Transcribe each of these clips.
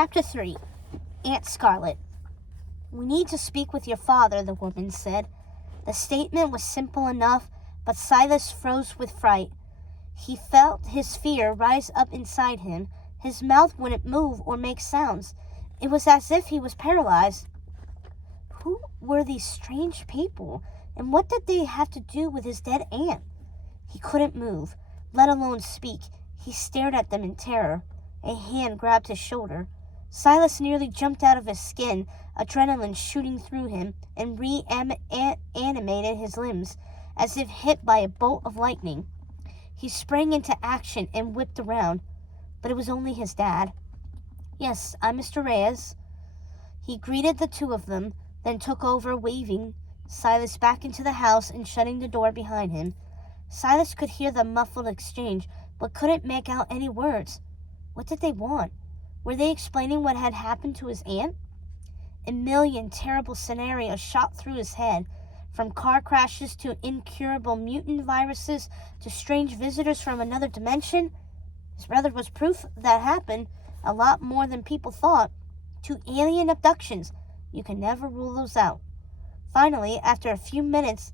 Chapter 3. Aunt Scarlet. "We need to speak with your father," the woman said. The statement was simple enough, but Silas froze with fright. He felt his fear rise up inside him. His mouth wouldn't move or make sounds. It was as if he was paralyzed. Who were these strange people, and what did they have to do with his dead aunt? He couldn't move, let alone speak. He stared at them in terror. A hand grabbed his shoulder. Silas nearly jumped out of his skin, adrenaline shooting through him, and reanimated his limbs, as if hit by a bolt of lightning. He sprang into action and whipped around, but it was only his dad. "Yes, I'm Mr. Reyes." He greeted the two of them, then took over, waving Silas back into the house and shutting the door behind him. Silas could hear the muffled exchange, but couldn't make out any words. What did they want? Were they explaining what had happened to his aunt? A million terrible scenarios shot through his head, from car crashes to incurable mutant viruses to strange visitors from another dimension. His brother was proof that happened, a lot more than people thought, to alien abductions. You can never rule those out. Finally, after a few minutes,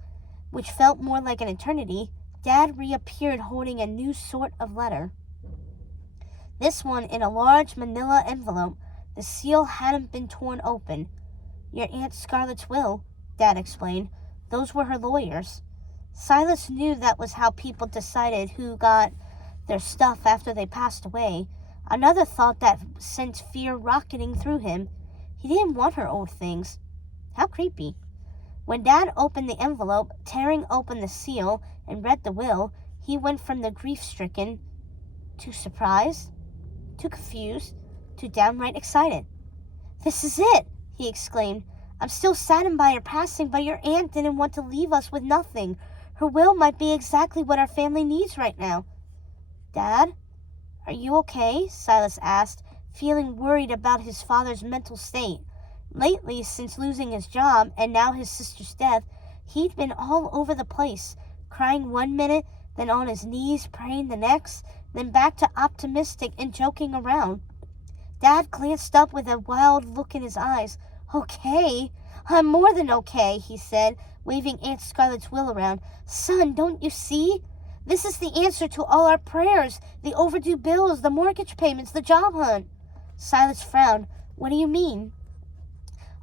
which felt more like an eternity, Dad reappeared holding a new sort of letter. This one in a large manila envelope. The seal hadn't been torn open. "Your Aunt Scarlet's will," Dad explained. "Those were her lawyers." Silas knew that was how people decided who got their stuff after they passed away. Another thought that sent fear rocketing through him. He didn't want her old things. How creepy. When Dad opened the envelope, tearing open the seal, and read the will, he went from the grief-stricken to surprised, to confused, to downright excited. "This is it!" he exclaimed. "I'm still saddened by her passing, but your aunt didn't want to leave us with nothing. Her will might be exactly what our family needs right now." "Dad, are you okay?" Silas asked, feeling worried about his father's mental state. Lately, since losing his job and now his sister's death, he'd been all over the place, crying one minute, then on his knees praying the next, then back to optimistic and joking around. Dad glanced up with a wild look in his eyes. "Okay, I'm more than okay," he said, waving Aunt Scarlet's will around. "Son, don't you see? This is the answer to all our prayers, the overdue bills, the mortgage payments, the job hunt." Silas frowned. "What do you mean?"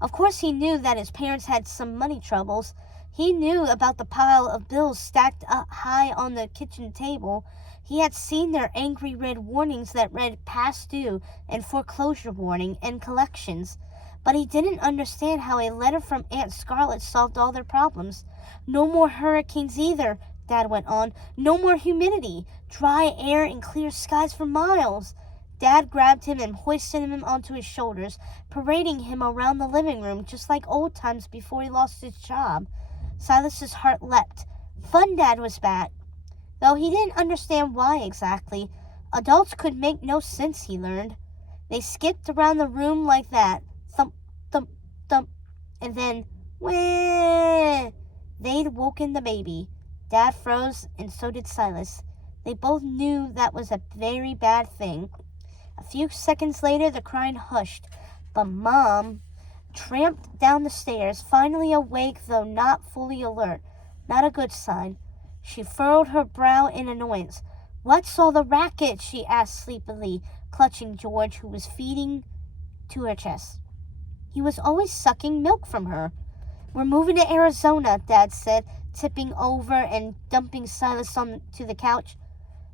Of course he knew that his parents had some money troubles. He knew about the pile of bills stacked up high on the kitchen table. He had seen their angry red warnings that read past due and foreclosure warning and collections. But he didn't understand how a letter from Aunt Scarlet solved all their problems. "No more hurricanes either," Dad went on. "No more humidity, dry air and clear skies for miles." Dad grabbed him and hoisted him onto his shoulders, parading him around the living room just like old times before he lost his job. Silas's heart leapt. Fun Dad was back, though he didn't understand why exactly. Adults could make no sense, he learned. They skipped around the room like that, thump, thump, thump, and then, wah! They'd woken the baby. Dad froze, and so did Silas. They both knew that was a very bad thing. A few seconds later, the crying hushed, but Mom tramped down the stairs, finally awake though not fully alert. Not a good sign. She furrowed her brow in annoyance. "What's all the racket?" she asked sleepily, clutching George, who was feeding to her chest. He was always sucking milk from her. "We're moving to Arizona," Dad said, tipping over and dumping Silas onto the couch.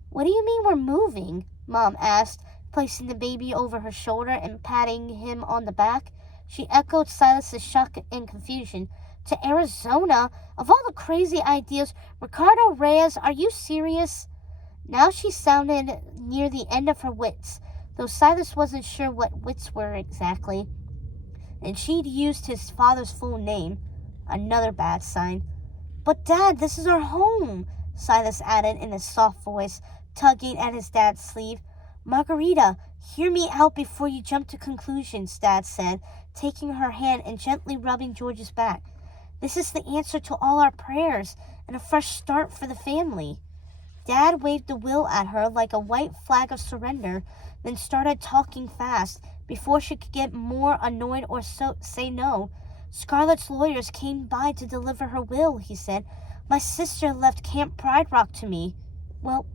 "What do you mean we're moving?" Mom asked, placing the baby over her shoulder and patting him on the back. She echoed Silas's shock and confusion. "To Arizona? Of all the crazy ideas, Ricardo Reyes, are you serious?" Now she sounded near the end of her wits, though Silas wasn't sure what wits were exactly. And she'd used his father's full name. Another bad sign. "But Dad, this is our home," Silas added in a soft voice, tugging at his dad's sleeve. "Margarita, hear me out before you jump to conclusions," Dad said, taking her hand and gently rubbing George's back. "This is the answer to all our prayers and a fresh start for the family." Dad waved the will at her like a white flag of surrender, then started talking fast before she could get more annoyed or say no. Scarlett's lawyers came by to deliver her will, he said. My sister left Camp Pride Rock to me. Well,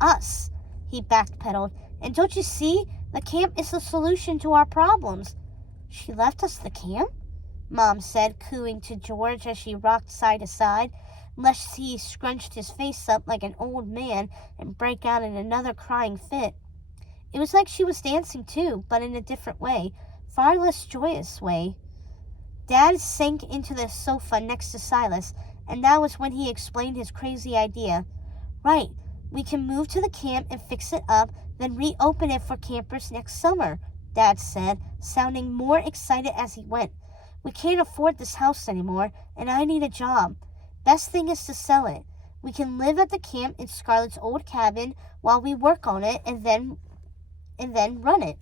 us, he backpedaled. And don't you see? The camp is the solution to our problems. She left us the camp? Mom said, cooing to George as she rocked side to side, lest he scrunched his face up like an old man and break out in another crying fit. It was like she was dancing too, but in a different way, far less joyous way. Dad sank into the sofa next to Silas, and that was when he explained his crazy idea. Right, we can move to the camp and fix it up, then reopen it for campers next summer, Dad said, sounding more excited as he went. We can't afford this house anymore, and I need a job. Best thing is to sell it. We can live at the camp in Scarlett's old cabin while we work on it and then run it.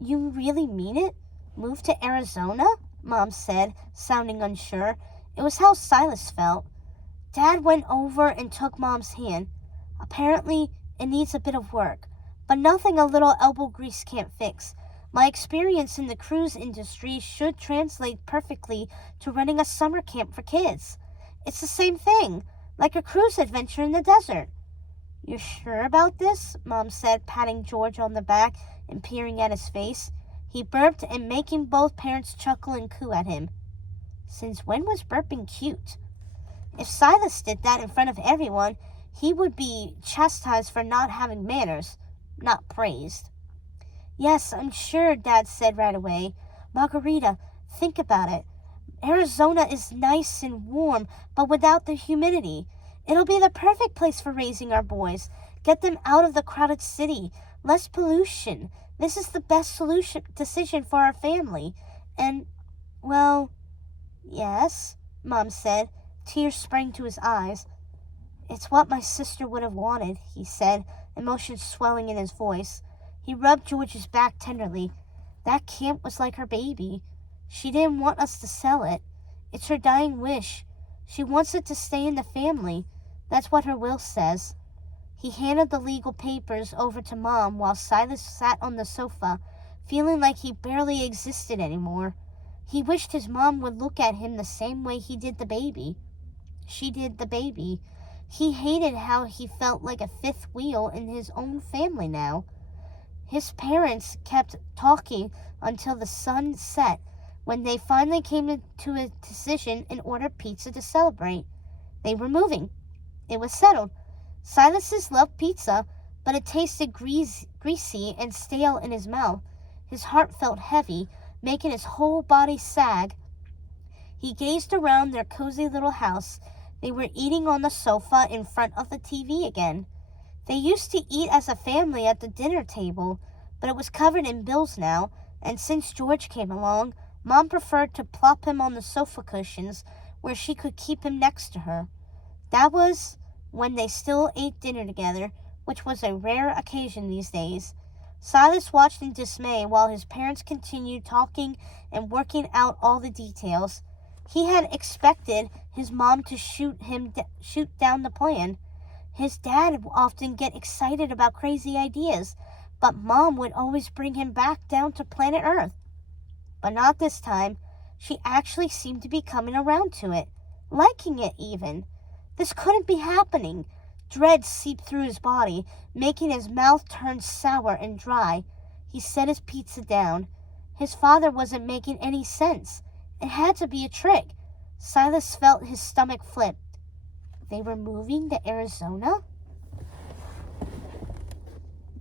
You really mean it? Move to Arizona? Mom said, sounding unsure. It was how Silas felt. Dad went over and took Mom's hand. Apparently, it needs a bit of work, but nothing a little elbow grease can't fix. My experience in the cruise industry should translate perfectly to running a summer camp for kids. It's the same thing, like a cruise adventure in the desert. You're sure about this? Mom said, patting George on the back and peering at his face. He burped and making both parents chuckle and coo at him. Since when was burping cute? If Silas did that in front of everyone, he would be chastised for not having manners, not praised. Yes, I'm sure, Dad said right away. Margarita, think about it. Arizona is nice and warm, but without the humidity. It'll be the perfect place for raising our boys. Get them out of the crowded city. Less pollution. This is the best decision for our family. And, well, yes, Mom said. Tears sprang to his eyes. It's what my sister would have wanted, he said, emotion swelling in his voice. He rubbed George's back tenderly. That camp was like her baby. She didn't want us to sell it. It's her dying wish. She wants it to stay in the family. That's what her will says. He handed the legal papers over to Mom while Silas sat on the sofa, feeling like he barely existed anymore. He wished his mom would look at him the same way he did the baby. She did the baby. He hated how he felt like a fifth wheel in his own family now. His parents kept talking until the sun set, when they finally came to a decision and ordered pizza to celebrate. They were moving. It was settled. Silas's loved pizza, but it tasted greasy and stale in his mouth. His heart felt heavy, making his whole body sag. He gazed around their cozy little house. They were eating on the sofa in front of the TV again. They used to eat as a family at the dinner table, but it was covered in bills now, and since George came along, Mom preferred to plop him on the sofa cushions where she could keep him next to her. That was when they still ate dinner together, which was a rare occasion these days. Silas watched in dismay while his parents continued talking and working out all the details. He had expected his mom to shoot down the plan. His dad would often get excited about crazy ideas, but Mom would always bring him back down to planet Earth. But not this time. She actually seemed to be coming around to it, liking it even. This couldn't be happening. Dread seeped through his body, making his mouth turn sour and dry. He set his pizza down. His father wasn't making any sense. It had to be a trick. Silas felt his stomach flip. They were moving to Arizona?